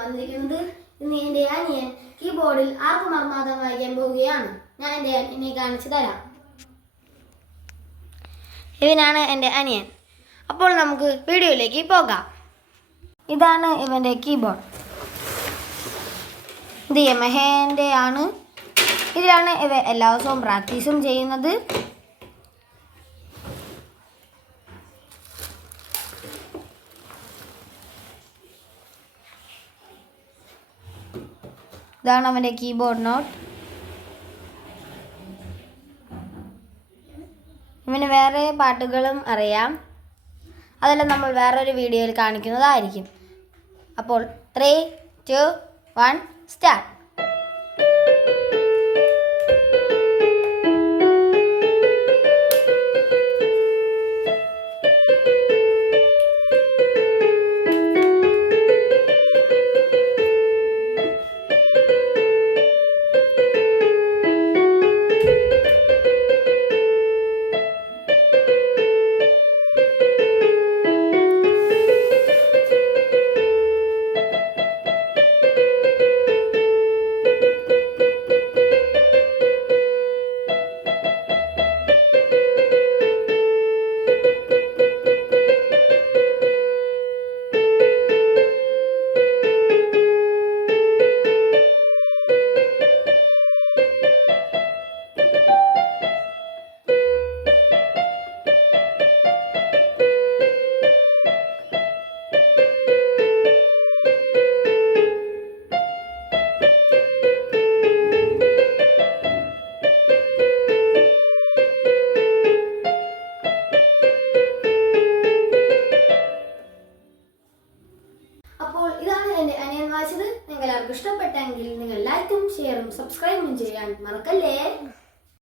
വന്നിരിക്കുന്നത്. ഇന്ന് എൻ്റെ അനിയൻ കീബോർഡിൽ ആർക്കും മർമാദം വായിക്കാൻ പോവുകയാണ്. ഞാൻ എൻ്റെ അനിയനെ കാണിച്ചു തരാം. ഇവനാണ് എൻ്റെ അനിയൻ. അപ്പോൾ നമുക്ക് വീഡിയോയിലേക്ക് പോകാം. ഇതാണ് ഇവൻ്റെ കീബോർഡ്. ഇത് യമഹേൻ്റെ ആണ്. ഇതിലാണ് ഇവ എല്ലാ ദിവസവും പ്രാക്ടീസും ചെയ്യുന്നത്. ഇതാണ് അവൻ്റെ കീബോർഡ് നോട്ട്. ഇവന് വേറെ പാട്ടുകളും അറിയാം. അതെല്ലാം നമ്മൾ വേറൊരു വീഡിയോയിൽ കാണിക്കുന്നതായിരിക്കും. അപ്പോൾ 3, 2, 1 സ്റ്റാർട്ട്. അപ്പോൾ ഇതാണ് എൻ്റെ അനിയൻ വായിച്ചത്. നിങ്ങൾക്ക് എല്ലാവർക്കും ഇഷ്ടപ്പെട്ടെങ്കിൽ നിങ്ങൾ ലൈക്കും ഷെയറും സബ്സ്ക്രൈബും ചെയ്യാൻ മറക്കല്ലേ.